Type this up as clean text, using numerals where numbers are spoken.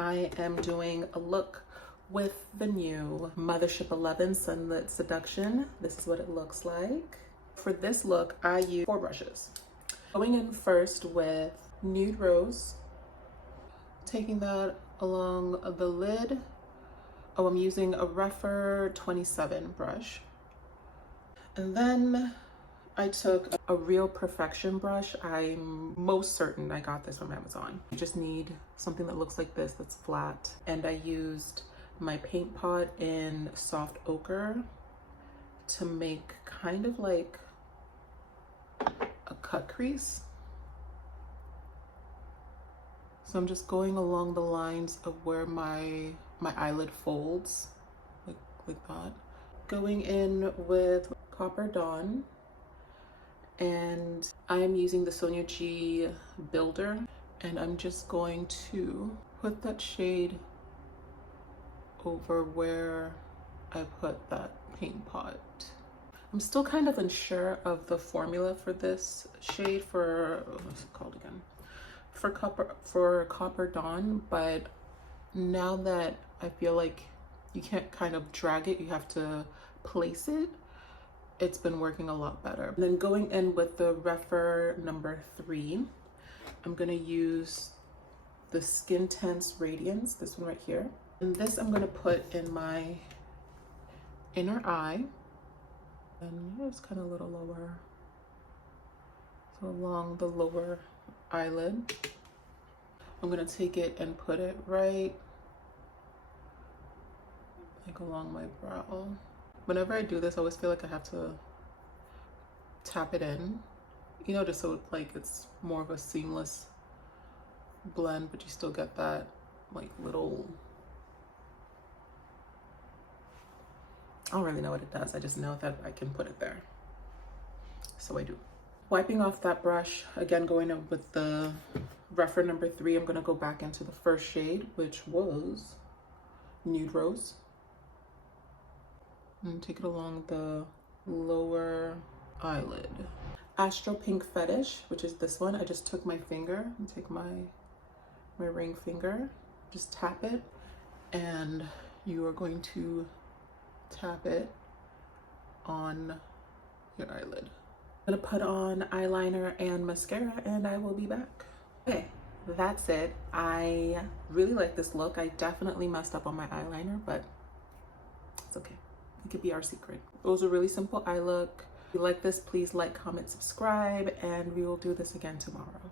I am doing a look with the new Mothership 11 Sunlit Seduction. This is what it looks like. For this look, I use 4 brushes. Going in first with Nude Rose, taking that along the lid. Oh, I'm using a Rougher 27 brush. And then I took a Real Perfection brush. I'm most certain I got this from Amazon. You just need something that looks like this, that's flat. And I used my paint pot in soft ochre to make kind of like a cut crease. So I'm just going along the lines of where my eyelid folds, like that. Going in with Copper Dawn, and I am using the Sonia G Builder, and I'm just going to put that shade over where I put that paint pot. I'm still kind of unsure of the formula for this shade, for what's it called again? For Copper Dawn, but now that I feel like you can't kind of drag it, you have to place it, it's been working a lot better. And then going in with the Rougher number 3, I'm gonna use the Skin Tense Radiance, this one right here. And this I'm gonna put in my inner eye. And it's kind of a little lower. So along the lower eyelid. I'm gonna take it and put it right like along my brow. Whenever I do this, I always feel like I have to tap it in, you know, just so like it's more of a seamless blend, but you still get that like little, I don't really know what it does. I just know that I can put it there. So I do. Wiping off that brush, again, going up with the Rougher number 3, I'm gonna go back into the first shade, which was Nude Rose. And take it along the lower eyelid. Astro Pink Fetish, which is this one. I just took my finger and take my ring finger, just tap it, and you are going to tap it on your eyelid. I'm gonna put on eyeliner and mascara, and I will be back. Okay, that's it. I really like this look. I definitely messed up on my eyeliner, but it's okay. It could be our secret. It was a really simple eye look. If you like this, please like, comment, subscribe, and we will do this again tomorrow.